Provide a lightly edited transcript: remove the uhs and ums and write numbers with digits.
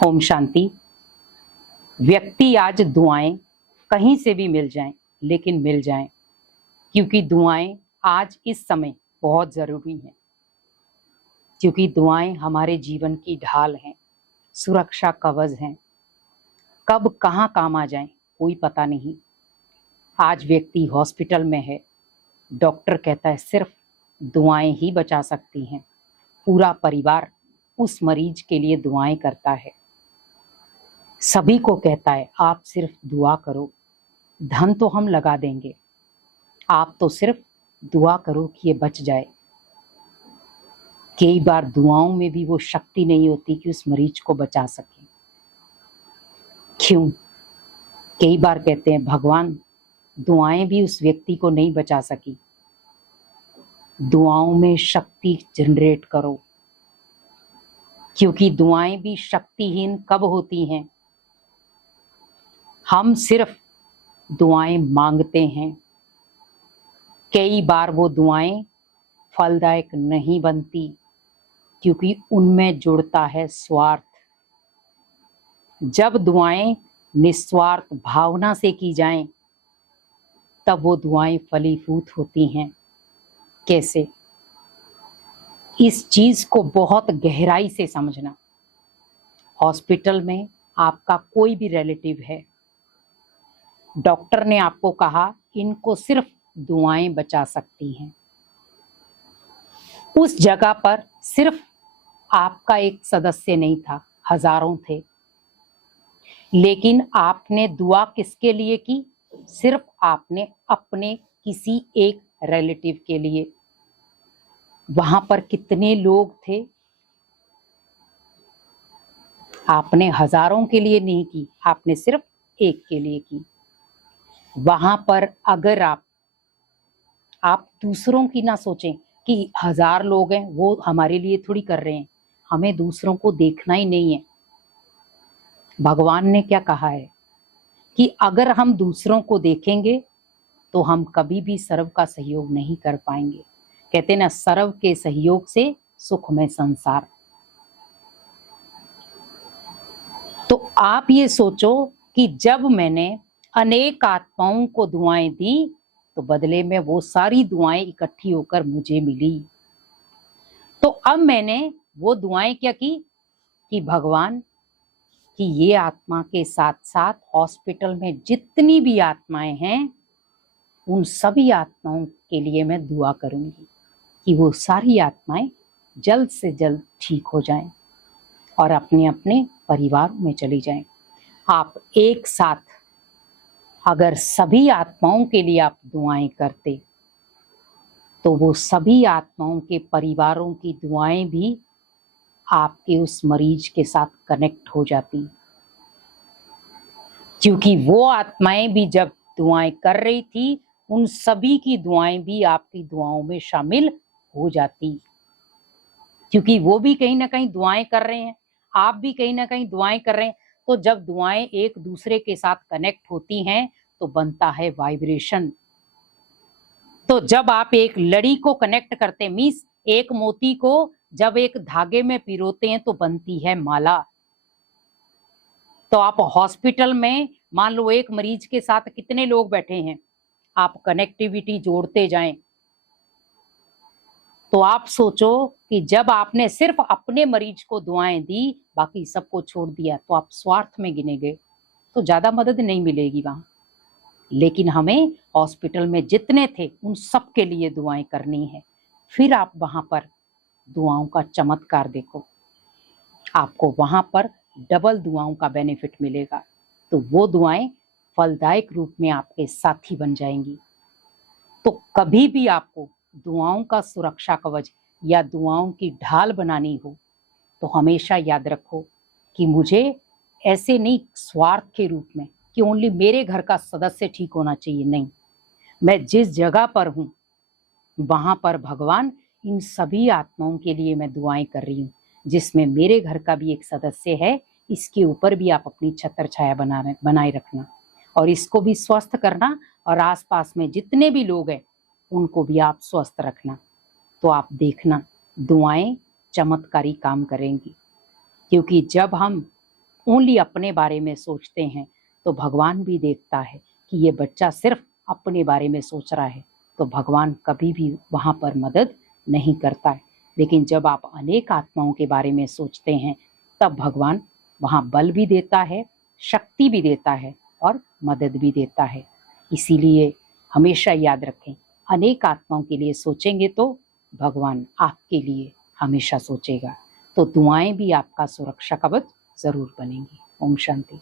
ओम शांति। व्यक्ति आज दुआएं कहीं से भी मिल जाएं, लेकिन मिल जाएं, क्योंकि दुआएं आज इस समय बहुत जरूरी हैं। क्योंकि दुआएं हमारे जीवन की ढाल हैं, सुरक्षा कवच हैं। कब कहाँ काम आ जाएं कोई पता नहीं। आज व्यक्ति हॉस्पिटल में है, डॉक्टर कहता है सिर्फ दुआएं ही बचा सकती हैं। पूरा परिवार उस मरीज के लिए दुआएं करता है, सभी को कहता है आप सिर्फ दुआ करो, धन तो हम लगा देंगे, आप तो सिर्फ दुआ करो कि ये बच जाए। कई बार दुआओं में भी वो शक्ति नहीं होती कि उस मरीज को बचा सके। क्यों? कई बार कहते हैं भगवान दुआएं भी उस व्यक्ति को नहीं बचा सकी। दुआओं में शक्ति जनरेट करो, क्योंकि दुआएं भी शक्तिहीन कब होती हैं? हम सिर्फ दुआएं मांगते हैं। कई बार वो दुआएं फलदायक नहीं बनती, क्योंकि उनमें जुड़ता है स्वार्थ। जब दुआएं निस्वार्थ भावना से की जाएं, तब वो दुआएं फलीभूत होती हैं। कैसे? इस चीज को बहुत गहराई से समझना। हॉस्पिटल में आपका कोई भी रिलेटिव है, डॉक्टर ने आपको कहा इनको सिर्फ दुआएं बचा सकती हैं। उस जगह पर सिर्फ आपका एक सदस्य नहीं था, हजारों थे, लेकिन आपने दुआ किसके लिए की? सिर्फ आपने अपने किसी एक रिलेटिव के लिए। वहां पर कितने लोग थे? आपने हजारों के लिए नहीं की, आपने सिर्फ एक के लिए की। वहां पर अगर आप दूसरों की ना सोचें कि हजार लोग हैं, वो हमारे लिए थोड़ी कर रहे हैं, हमें दूसरों को देखना ही नहीं है। भगवान ने क्या कहा है कि अगर हम दूसरों को देखेंगे तो हम कभी भी सर्व का सहयोग नहीं कर पाएंगे। कहते ना, सर्व के सहयोग से सुखमय संसार। तो आप ये सोचो कि जब मैंने अनेक आत्माओं को दुआएं दी, तो बदले में वो सारी दुआएं इकट्ठी होकर मुझे मिली। तो अब मैंने वो दुआएं क्या की कि भगवान कि ये आत्मा के साथ साथ हॉस्पिटल में जितनी भी आत्माएं हैं, उन सभी आत्माओं के लिए मैं दुआ करूंगी कि वो सारी आत्माएं जल्द से जल्द ठीक हो जाएं और अपने अपने परिवार में चली जाएं। आप एक साथ अगर सभी आत्माओं के लिए आप दुआएं करते, तो वो सभी आत्माओं के परिवारों की दुआएं भी आपके उस मरीज के साथ कनेक्ट हो जाती, क्योंकि वो आत्माएं भी जब दुआएं कर रही थी, उन सभी की दुआएं भी आपकी दुआओं में शामिल हो जाती, क्योंकि वो भी कहीं ना कहीं दुआएं कर रहे हैं, आप भी कहीं ना कहीं दुआएं कर रहे हैं। तो जब दुआएं एक दूसरे के साथ कनेक्ट होती हैं, तो बनता है वाइब्रेशन। तो जब आप एक लड़ी को कनेक्ट करते, मींस एक मोती को जब एक धागे में पिरोते हैं, तो बनती है माला। तो आप हॉस्पिटल में मान लो एक मरीज के साथ कितने लोग बैठे हैं, आप कनेक्टिविटी जोड़ते जाएं। तो आप सोचो कि जब आपने सिर्फ अपने मरीज को दुआएं दी, बाकी सबको छोड़ दिया, तो आप स्वार्थ में गिने गए, तो ज्यादा मदद नहीं मिलेगी वहां। लेकिन हमें हॉस्पिटल में जितने थे उन सब के लिए दुआएं करनी है। फिर आप वहां पर दुआओं का चमत्कार देखो, आपको वहां पर डबल दुआओं का बेनिफिट मिलेगा। तो वो दुआएं फलदायक रूप में आपके साथी बन जाएंगी। तो कभी भी आपको दुआओं का सुरक्षा कवच या दुआओं की ढाल बनानी हो, तो हमेशा याद रखो कि मुझे ऐसे नहीं स्वार्थ के रूप में कि ओनली मेरे घर का सदस्य ठीक होना चाहिए, नहीं, मैं जिस जगह पर हूं वहां पर भगवान इन सभी आत्माओं के लिए मैं दुआएं कर रही हूँ, जिसमें मेरे घर का भी एक सदस्य है। इसके ऊपर भी आप अपनी छत्र छाया बनाए रखना, और इसको भी स्वस्थ करना, और आसपास में जितने भी लोग हैं उनको भी आप स्वस्थ रखना। तो आप देखना दुआएं चमत्कारी काम करेंगी, क्योंकि जब हम ओनली अपने बारे में सोचते हैं तो भगवान भी देखता है कि ये बच्चा सिर्फ अपने बारे में सोच रहा है, तो भगवान कभी भी वहाँ पर मदद नहीं करता है। लेकिन जब आप अनेक आत्माओं के बारे में सोचते हैं तब भगवान वहाँ बल भी देता है, शक्ति भी देता है और मदद भी देता है। इसीलिए हमेशा याद रखें, अनेक आत्माओं के लिए सोचेंगे तो भगवान आपके लिए हमेशा सोचेगा। तो दुआएं भी आपका सुरक्षा कवच जरूर बनेंगी। ओम शांति।